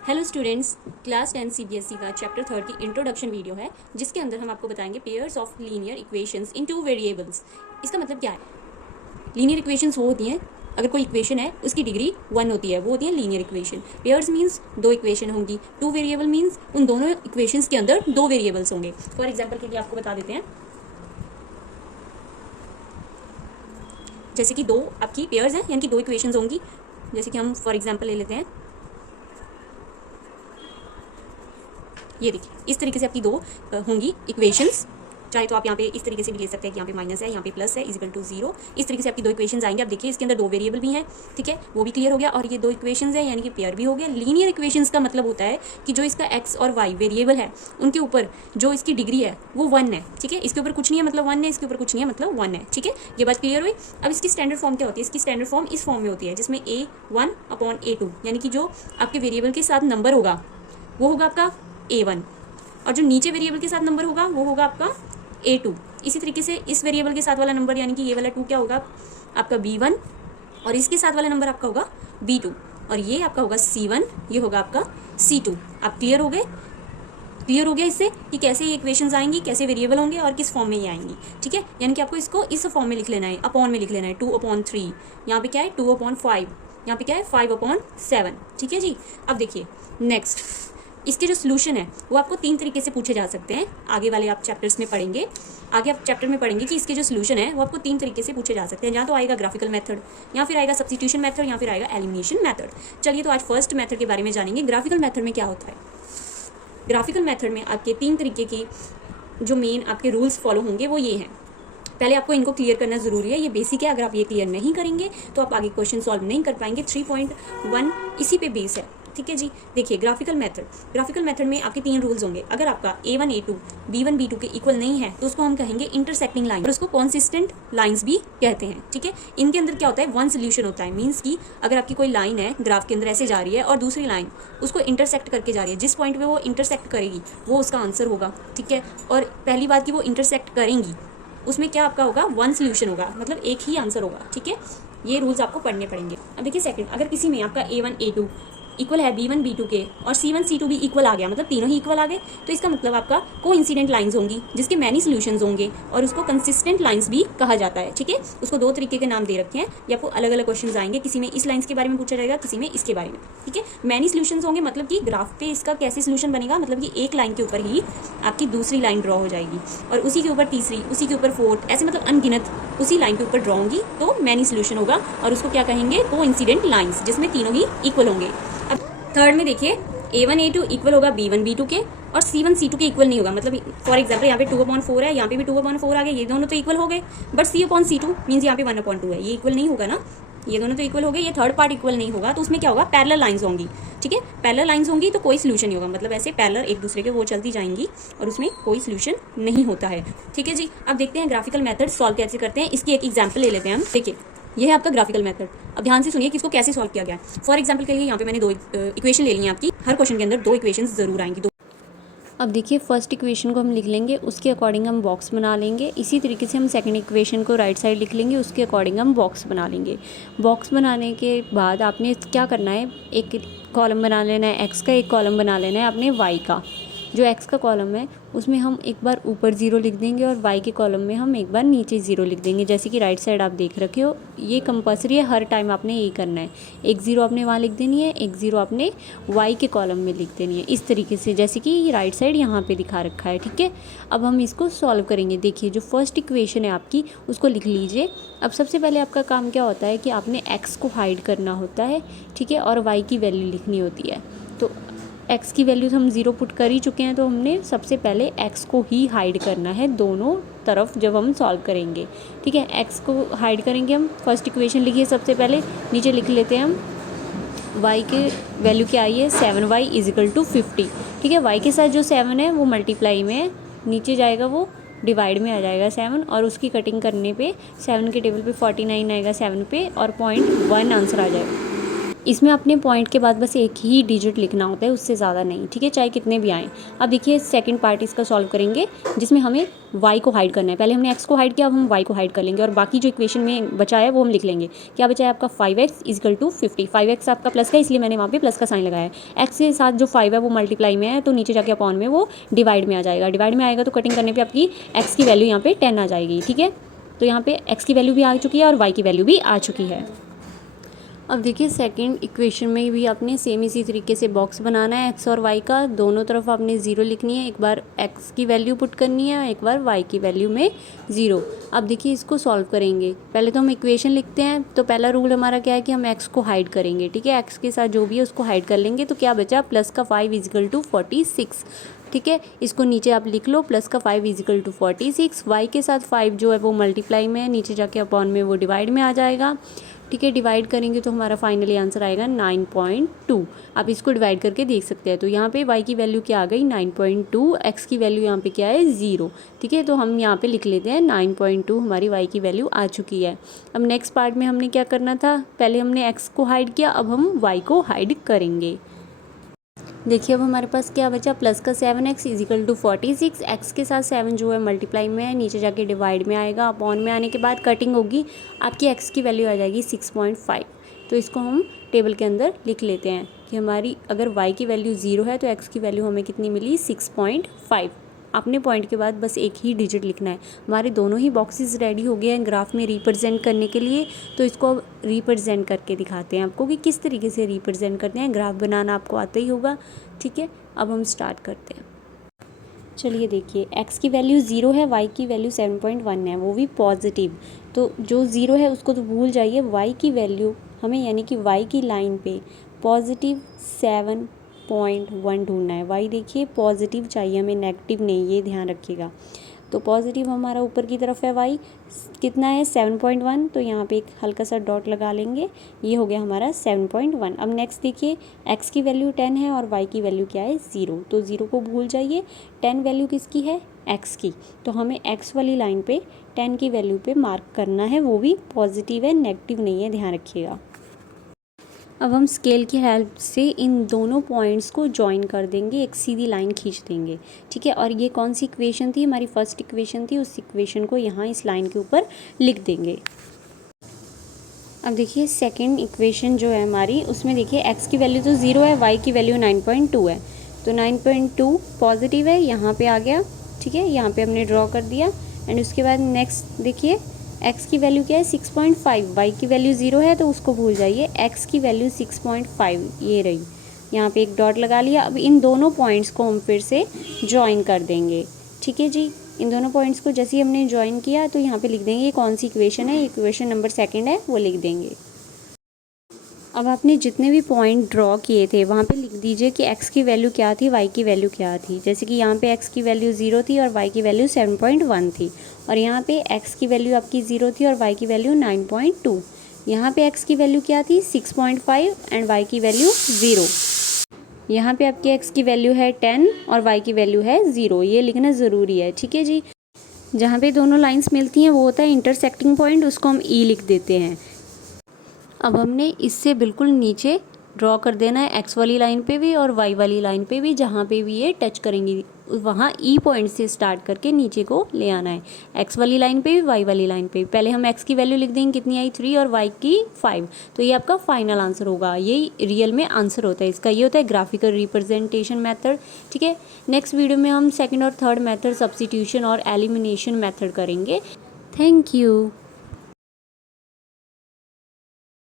Hello students, class 10 CBSE का chapter 3 की introduction video है जिसके अंदर हम आपको बताएंगे pairs of linear equations in two variables. इसका मतलब क्या है? लीनियर इक्वेशंस वो होती हैं, अगर कोई इक्वेशन है उसकी डिग्री 1 होती है, वो होती है लीनियर इक्वेशन। पेयर्स मीन्स दो इक्वेशन होंगी, टू वेरिएबल मीन्स उन दोनों इक्वेशंस के अंदर दो वेरिएबल्स होंगे। फॉर एग्जाम्पल के लिए आपको बता देते हैं, जैसे कि दो आपकी पेयर्स हैं, यानी कि दो इक्वेशंस होंगी। जैसे कि हम फॉर एग्जाम्पल ले लेते हैं, ये देखिए इस तरीके से आपकी दो होंगी इक्वेशंस। चाहे तो आप यहाँ पे इस तरीके से भी ले सकते हैं कि यहाँ पे माइनस है, यहाँ पे प्लस है, इज इक्वल टू 0। इस तरीके से आपकी दो इक्वेशंस आएंगे। आप देखिए इसके अंदर दो वेरिएबल भी हैं, ठीक है, वो भी क्लियर हो गया। और ये दो इक्वेशंस हैं यानी कि पेयर भी हो गया। लीनियर इक्वेशंस का मतलब होता है कि जो इसका एक्स और वाई वेरिएबल है उनके ऊपर जो इसकी डिग्री है वो 1 है, ठीक है। इसके ऊपर कुछ नहीं है मतलब 1 है, इसके ऊपर कुछ नहीं है मतलब 1 है, ठीक है। ये बात क्लियर हुई। अब इसकी स्टैंडर्ड फॉर्म क्या होती है? इसकी स्टैंडर्ड फॉर्म इस फॉर्म में होती है जिसमें A1/A2, यानी कि जो आपके वेरिएबल के साथ नंबर होगा वो होगा आपका A1, और जो नीचे वेरिएबल के साथ नंबर होगा वो होगा आपका A2। इसी तरीके से इस वेरिएबल के साथ वाला नंबर यानी कि ये वाला 2 क्या होगा आपका B1, और इसके साथ वाला नंबर आपका होगा B2, और ये आपका होगा C1, ये होगा आपका C2। आप क्लियर हो गए? क्लियर हो गया इससे कि कैसे ये इक्वेशंस आएंगी, कैसे वेरिएबल होंगे और किस फॉर्म में ये आएंगी, ठीक है। यानी कि आपको इसको इस फॉर्म में लिख लेना है, अपॉन में लिख लेना है 2/3। यहाँ पे क्या है 2/5, यहाँ पे क्या है 5/7, ठीक है जी। अब देखिए नेक्स्ट, इसके जो सोल्यूशन है वो आपको 3 तरीके से पूछे जा सकते हैं। आगे वाले आप चैप्टर्स में पढ़ेंगे, आगे आप चैप्टर में पढ़ेंगे कि इसके जो सोल्यूशन है वो आपको 3 तरीके से पूछे जा सकते हैं। या तो आएगा ग्राफिकल मेथड, या फिर आएगा सब्स्टिट्यूशन मेथड, या फिर आएगा एलिमिनेशन मेथड। चलिए तो आज फर्स्ट मेथड के बारे में जानेंगे। ग्राफिकल मेथड में क्या होता है? ग्राफिकल मेथड में आपके 3 तरीके की जो मेन आपके रूल्स फॉलो होंगे वो ये हैं। पहले आपको इनको क्लियर करना ज़रूरी है, ये बेसिक है। अगर आप ये क्लियर नहीं करेंगे तो आप आगे क्वेश्चन सॉल्व नहीं कर पाएंगे। 3.1 इसी पे बेस है, ठीक है जी। देखिए ग्राफिकल मेथड में आपके 3 रूल्स होंगे। अगर आपका A1 A2 B1 B2 के इक्वल नहीं है तो उसको हम कहेंगे इंटरसेक्टिंग लाइन, और उसको कॉन्सिस्टेंट लाइंस भी कहते हैं, ठीक है। इनके अंदर क्या होता है? वन सोल्यूशन होता है। मीन्स कि अगर आपकी कोई लाइन है ग्राफ के अंदर ऐसे जा रही है और दूसरी लाइन उसको इंटरसेक्ट करके जा रही है, जिस पॉइंट पे वो इंटरसेक्ट करेगी वो उसका आंसर होगा, ठीक है। और पहली बात कि वो इंटरसेक्ट करेंगी उसमें क्या आपका होगा? वन सोल्यूशन होगा, मतलब एक ही आंसर होगा, ठीक है। ये रूल्स आपको पढ़ने पड़ेंगे। अब देखिए सेकंड, अगर किसी में आपका A1 A2 इक्वल है B1 B2 के और C1 C2 भी इक्वल आ गया, मतलब तीनों ही इक्वल आ गए, तो इसका मतलब आपका कोइंसिडेंट लाइंस होंगी जिसके मैनी सॉल्यूशंस होंगे, और उसको कंसिस्टेंट लाइंस भी कहा जाता है, ठीक है। उसको 2 तरीके के नाम दे रखे हैं। ये आपको अलग अलग क्वेश्चन आएंगे, किसी में इस लाइंस के बारे में पूछा जाएगा, किसी में इसके बारे में, ठीक है। मैनी सॉल्यूशंस होंगे मतलब कि ग्राफ पे इसका कैसे सोल्यूशन बनेगा, मतलब कि एक लाइन के ऊपर ही आपकी दूसरी लाइन ड्रॉ हो जाएगी, और उसी के ऊपर तीसरी, उसी के ऊपर फोर्थ, ऐसे मतलब अनगिनत उसी लाइन के ऊपर ड्रॉ होंगी, तो मैनी सॉल्यूशन होगा, और उसको क्या कहेंगे? कोइंसिडेंट लाइंस, जिसमें तीनों ही इक्वल होंगे। थर्ड में देखिए A1 A2 इक्वल होगा B1 B2 के, और C1 C2 के इक्वल नहीं होगा। मतलब फॉर एग्जांपल यहाँ पे 2/4 है, यहाँ पे भी 2/4 आ गया, ये दोनों तो इक्वल हो गए, बट C/C2 मीन्स यहाँ पे 1/2 है, ये इक्वल नहीं होगा ना। ये दोनों तो इक्वल हो गए, ये थर्ड पार्ट इक्वल नहीं होगा, तो उसमें क्या होगा? पैरेलल लाइंस होंगी, ठीक है। पैरेलल लाइंस होंगी तो कोई सोल्यूशन नहीं होगा, मतलब ऐसे पैरेलल एक दूसरे के वो चलती जाएंगी और उसमें कोई सोल्यूशन नहीं होता है, ठीक है जी। अब देखते हैं ग्राफिकल मेथड सॉल्व कैसे करते हैं। इसकी एक एग्जाम्पल ले लेते हैं हम। देखिए ये है आपका ग्राफिकल मेथड। अब ध्यान से सुनिए कि इसको कैसे सॉल्व किया गया है। फॉर एग्जांपल के लिए यहाँ पे मैंने 2 इक्वेशन ले ली हैं आपकी। हर क्वेश्चन के अंदर 2 इक्वेशन जरूर आएंगी, 2। अब देखिए फर्स्ट इक्वेशन को हम लिख लेंगे, उसके अकॉर्डिंग हम बॉक्स बना लेंगे। इसी तरीके से हम सेकंड इक्वेशन को राइट साइड लिख लेंगे, उसके अकॉर्डिंग हम बॉक्स बना लेंगे। बॉक्स बनाने के बाद आपने क्या करना है? एक कॉलम बना लेना है एक्स का, एक कॉलम बना लेना है आपने वाई का। जो एक्स का कॉलम है उसमें हम एक बार ऊपर 0 लिख देंगे, और वाई के कॉलम में हम एक बार नीचे 0 लिख देंगे। जैसे कि राइट साइड आप देख रखे हो, ये कंपल्सरी है, हर टाइम आपने यही करना है। एक 0 आपने वहाँ लिख देनी है, एक 0 आपने वाई के कॉलम में लिख देनी है, इस तरीके से, जैसे कि ये राइट साइड यहाँ पे दिखा रखा है, ठीक है। अब हम इसको सॉल्व करेंगे। देखिए जो फर्स्ट इक्वेशन है आपकी उसको लिख लीजिए। अब सबसे पहले आपका काम क्या होता है कि आपने एक्स को हाइड करना होता है, ठीक है, और वाई की वैल्यू लिखनी होती है। तो एक्स की वैल्यू हम 0 पुट कर ही चुके हैं, तो हमने सबसे पहले एक्स को ही हाइड करना है दोनों तरफ जब हम सॉल्व करेंगे, ठीक है। एक्स को हाइड करेंगे हम। फर्स्ट इक्वेशन लिखिए सबसे पहले, नीचे लिख लेते हैं हम y के वैल्यू क्या आई है? 7y = 50, ठीक है। y के साथ जो 7 है वो मल्टीप्लाई में है, नीचे जाएगा वो डिवाइड में आ जाएगा 7, और उसकी कटिंग करने पे 7 के टेबल पे 49 आएगा 7 पे, और 0.1 आंसर आ जाएगा। इसमें अपने पॉइंट के बाद बस एक ही डिजिट लिखना होता है, उससे ज़्यादा नहीं, ठीक है, चाहे कितने भी आएँ। अब देखिए सेकंड पार्ट इसका सॉल्व करेंगे जिसमें हमें y को हाइड करना है। पहले हमने x को हाइड किया, अब हम y को हाइड कर लेंगे और बाकी जो इक्वेशन में बचा है वो हम लिख लेंगे। क्या बचा है आपका 5x इक्वल टू 50। 5x आपका प्लस का, इसलिए मैंने वहाँ पे प्लस का साइन लगाया है। x के साथ जो 5 है वो मल्टीप्लाई में है, तो नीचे जाके अपॉन में वो डिवाइड में आ जाएगा। डिवाइड में आएगा तो कटिंग करने पर आपकी x की वैल्यू यहाँ पे 10 आ जाएगी, ठीक है। तो यहाँ पे x की वैल्यू भी आ चुकी है और y की वैल्यू भी आ चुकी है। अब देखिए सेकंड इक्वेशन में भी आपने सेम इसी तरीके से बॉक्स बनाना है। x और y का दोनों तरफ आपने 0 लिखनी है, एक बार x की वैल्यू पुट करनी है, एक बार y की वैल्यू में 0। अब देखिए इसको सॉल्व करेंगे। पहले तो हम इक्वेशन लिखते हैं, तो पहला रूल हमारा क्या है कि हम x को हाइड करेंगे, ठीक है। x के साथ जो भी है उसको हाइड कर लेंगे, तो क्या बचा प्लस का 5 इक्वल टू 46, ठीक है। इसको नीचे आप लिख लो, प्लस का 5 इक्वल टू 46। y के साथ 5 जो है वो मल्टीप्लाई में है, नीचे जाके अपॉन में वो डिवाइड में आ जाएगा, ठीक है। डिवाइड करेंगे तो हमारा फाइनली आंसर आएगा 9.2। आप इसको डिवाइड करके देख सकते हैं। तो यहाँ पे y की वैल्यू क्या आ गई 9.2, x की वैल्यू यहाँ पे क्या है 0, ठीक है। तो हम यहाँ पे लिख लेते हैं 9.2 हमारी y की वैल्यू आ चुकी है। अब नेक्स्ट पार्ट में हमने क्या करना था, पहले हमने x को हाइड किया, अब हम y को हाइड करेंगे। देखिए अब हमारे पास क्या बचा, प्लस का 7x इजिकल टू 46। x के साथ 7 जो है मल्टीप्लाई में है, नीचे जाके डिवाइड में आएगा, अपॉन में आने के बाद कटिंग होगी, आपकी x की वैल्यू आ जाएगी 6.5। तो इसको हम टेबल के अंदर लिख लेते हैं कि हमारी अगर y की वैल्यू 0 है तो x की वैल्यू हमें कितनी मिली 6.5। अपने पॉइंट के बाद बस एक ही डिजिट लिखना है। हमारे दोनों ही बॉक्सेस रेडी हो गए हैं ग्राफ में रिप्रेजेंट करने के लिए। तो इसको अब रिप्रेजेंट करके दिखाते हैं आपको कि किस तरीके से रिप्रेजेंट करते हैं। ग्राफ बनाना आपको आता ही होगा, ठीक है। अब हम स्टार्ट करते हैं। चलिए देखिए x की वैल्यू 0 है, y की वैल्यू 7.1 है, वो भी पॉजिटिव। तो जो 0 है उसको तो भूल जाइए, y की वैल्यू हमें यानी कि y की लाइन पे पॉजिटिव 7.1 ढूंढना है। y देखिए पॉजिटिव चाहिए हमें, नेगेटिव नहीं, ये ध्यान रखिएगा। तो पॉजिटिव हमारा ऊपर की तरफ है, y कितना है 7.1, तो यहाँ पे एक हल्का सा डॉट लगा लेंगे, ये हो गया हमारा 7.1। अब नेक्स्ट देखिए x की वैल्यू 10 है और y की वैल्यू क्या है 0, तो 0 को भूल जाइए। 10 वैल्यू किसकी है x की, तो हमें x वाली लाइन पे 10 की वैल्यू पे मार्क करना है, वो भी पॉजिटिव है, नेगेटिव नहीं है, ध्यान रखिएगा। अब हम स्केल की हेल्प से इन दोनों पॉइंट्स को जॉइन कर देंगे, एक सीधी लाइन खींच देंगे, ठीक है। और ये कौन सी इक्वेशन थी, हमारी फर्स्ट इक्वेशन थी, उस इक्वेशन को यहाँ इस लाइन के ऊपर लिख देंगे। अब देखिए सेकंड इक्वेशन जो है हमारी, उसमें देखिए x की वैल्यू तो 0 है, y की वैल्यू 9.2 है। तो 9.2 पॉजिटिव है, यहाँ पे आ गया, ठीक है, यहाँ पे हमने ड्रॉ कर दिया। एंड उसके बाद नेक्स्ट देखिए x की वैल्यू क्या है 6.5, y की वैल्यू 0 है तो उसको भूल जाइए, x की वैल्यू 6.5 ये रही, यहाँ पे एक डॉट लगा लिया। अब इन दोनों पॉइंट्स को हम फिर से ज्वाइन कर देंगे, ठीक है जी। इन दोनों पॉइंट्स को जैसे ही हमने ज्वाइन किया तो यहाँ पे लिख देंगे ये कौन सी इक्वेशन है, इक्वेशन नंबर सेकंड है, वो लिख देंगे। अब आपने जितने भी पॉइंट ड्रॉ किए थे वहाँ पे लिख दीजिए कि x की वैल्यू क्या थी, y की वैल्यू क्या थी। जैसे कि यहाँ पे x की वैल्यू 0 थी और y की वैल्यू 7.1 थी, और यहाँ पे x की वैल्यू आपकी 0 थी और y की वैल्यू 9.2। यहाँ पे x की वैल्यू क्या थी 6.5 एंड y की वैल्यू 0। यहाँ पे आपकी x की वैल्यू है 10 और y की वैल्यू है 0, ये लिखना ज़रूरी है, ठीक है जी। जहाँ पे दोनों लाइंस मिलती हैं वो होता है इंटरसेक्टिंग पॉइंट, उसको हम E लिख देते हैं। अब हमने इससे बिल्कुल नीचे ड्रॉ कर देना है x वाली लाइन पे भी और y वाली लाइन पे भी, जहाँ पे भी ये टच करेंगी वहाँ E पॉइंट से स्टार्ट करके नीचे को ले आना है, x वाली लाइन पे भी y वाली लाइन पे भी। पहले हम x की वैल्यू लिख देंगे कितनी आई 3 और y की 5, तो ये आपका फाइनल आंसर होगा। यही रियल में आंसर होता है इसका, ये होता है ग्राफिकल रिप्रेजेंटेशन मेथड, ठीक है। नेक्स्ट वीडियो में हम सेकेंड और थर्ड मेथड सब्स्टिट्यूशन और एलिमिनेशन मेथड करेंगे। Thank you.